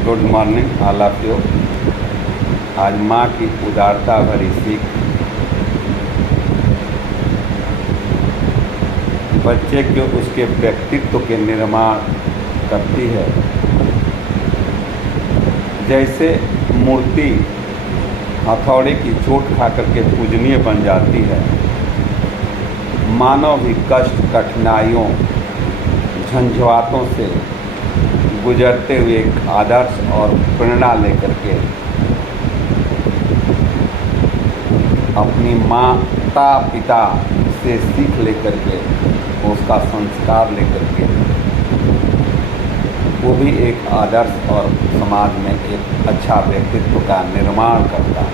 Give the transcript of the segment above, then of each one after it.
Good morning all of you. आज माँ की उदारता भरी सीख बच्चे के उसके व्यक्तित्व के निर्माण करती है। जैसे मूर्ति हथौड़े की चोट खा करके पूजनीय बन जाती है, मानव भी कष्ट कठिनाइयों झंझावातों से गुजरते हुए एक आदर्श और प्रेरणा लेकर के अपनी माता पिता से सीख लेकर के उसका संस्कार लेकर के वो भी एक आदर्श और समाज में एक अच्छा व्यक्तित्व का निर्माण करता है।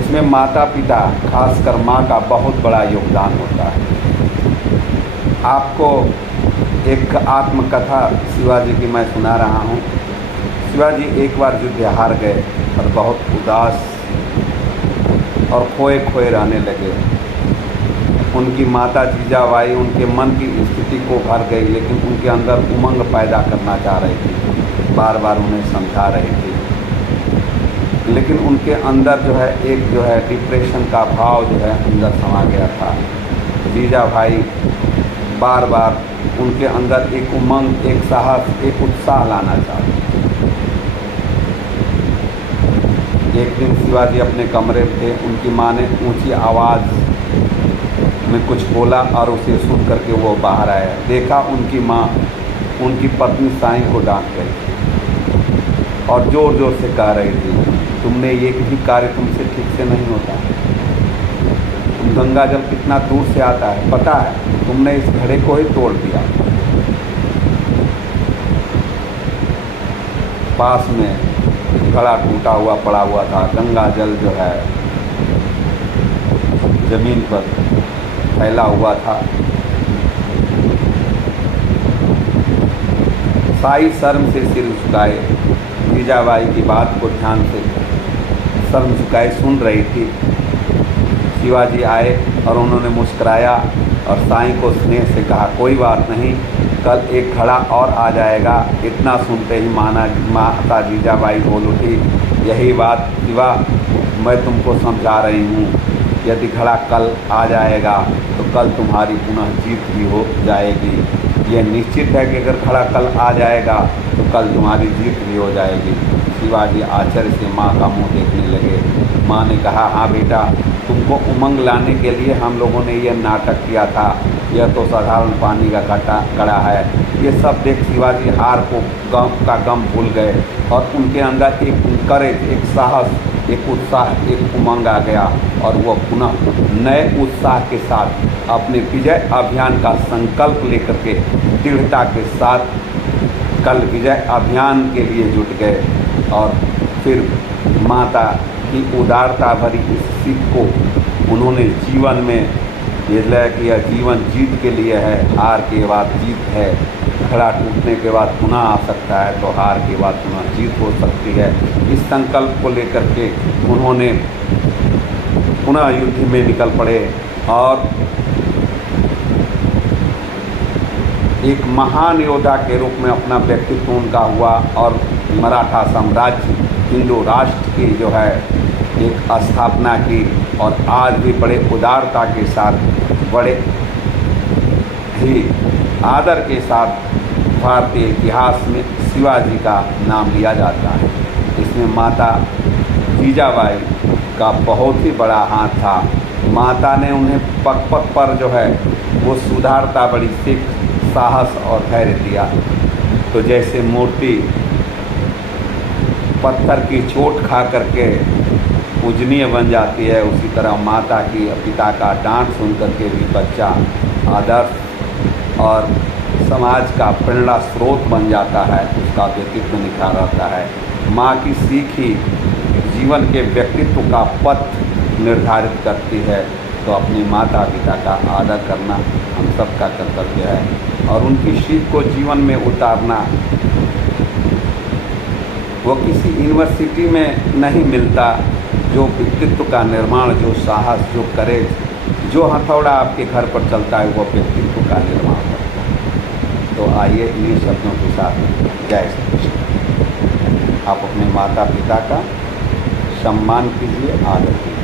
इसमें माता पिता खासकर माँ का बहुत बड़ा योगदान होता है। आपको एक आत्मकथा शिवाजी की मैं सुना रहा हूँ। शिवाजी एक बार युद्ध हार गए और बहुत उदास और खोए खोए रहने लगे। उनकी माता जीजाबाई उनके मन की स्थिति को भर गई, लेकिन उनके अंदर उमंग पैदा करना चाह रही थी, बार बार उन्हें समझा रही थी, लेकिन उनके अंदर एक डिप्रेशन का भाव अंदर समा गया था। जीजाबाई बार बार उनके अंदर एक उमंग, एक साहस, एक उत्साह लाना चाहते। एक दिन शिवाजी अपने कमरे में थे, उनकी माँ ने ऊंची आवाज़ में कुछ बोला और उसे सुन करके वो बाहर आया। देखा उनकी माँ उनकी पत्नी साईं को डांट रही और ज़ोर ज़ोर से कह रही थी, तुमने ये भी कार्य तुमसे ठीक से नहीं होता। गंगा जल कितना दूर से आता है पता है, तुमने इस घड़े को ही तोड़ दिया। पास में घड़ा टूटा हुआ पड़ा हुआ था, गंगा जल जमीन पर फैला हुआ था। साई शर्म से सिर झुकाए, जीजाबाई की बात को ध्यान से शर्म झुकाए सुन रही थी। शिवाजी आए और उन्होंने मुस्कुराया और साईं को स्नेह से कहा, कोई बात नहीं, कल एक घड़ा और आ जाएगा। इतना सुनते ही माता जीजाबाई बोल उठी, यही बात शिवा मैं तुमको समझा रही हूँ, यदि घड़ा कल आ जाएगा तो कल तुम्हारी पुनः जीत भी हो जाएगी। यह निश्चित है कि अगर घड़ा कल आ जाएगा तो कल तुम्हारी जीत भी हो जाएगी। शिवाजी आश्चर्य से माँ का मुँह देखने लगे। माँ ने कहा, हाँ बेटा, तुमको उमंग लाने के लिए हम लोगों ने यह नाटक किया था। यह तो साधारण पानी का कड़ा है। ये सब देख शिवाजी हार को गम भूल गए और उनके अंदर एक करेज, एक साहस, एक उत्साह, एक उमंग आ गया और वह पुनः नए उत्साह के साथ अपने विजय अभियान का संकल्प लेकर के दृढ़ता के साथ कल विजय अभियान के लिए जुट गए। और फिर माता की उदारता भरी इस सीख को उन्होंने जीवन में ये लिया कि यह जीवन जीत के लिए है, हार के बाद जीत है। घड़ा टूटने के बाद पुनः आ सकता है, तो हार के बाद पुनः जीत हो सकती है। इस संकल्प को लेकर के उन्होंने पुनः युद्ध में निकल पड़े और एक महान योद्धा के रूप में अपना व्यक्तित्व उनका हुआ और मराठा साम्राज्य, हिंदू राष्ट्र की एक स्थापना की और आज भी बड़े उदारता के साथ, बड़े ही आदर के साथ भारतीय इतिहास में शिवाजी का नाम लिया जाता है। इसमें माता जीजाबाई का बहुत ही बड़ा हाथ था। माता ने उन्हें पग पग पर वो सुधारता बड़ी सीख, साहस और धैर्य दिया। तो जैसे मूर्ति पत्थर की चोट खा करके पूजनीय बन जाती है, उसी तरह माता की पिता का डांट सुन करके भी बच्चा आदर्श और समाज का प्रेरणा स्रोत बन जाता है, उसका व्यक्तित्व निखार आता है। माँ की सीख ही जीवन के व्यक्तित्व का पथ निर्धारित करती है। तो अपने माता पिता का आदर करना हम सबका कर्तव्य है और उनकी सीख को जीवन में उतारना वो किसी यूनिवर्सिटी में नहीं मिलता। जो व्यक्तित्व का निर्माण, जो साहस, जो करेज, जो हथौड़ा आपके घर पर चलता है, वो व्यक्तित्व का निर्माण करता है। तो आइए इन्हीं शब्दों के साथ जय श्री कृष्ण। आप अपने माता पिता का सम्मान कीजिए, आदर कीजिए।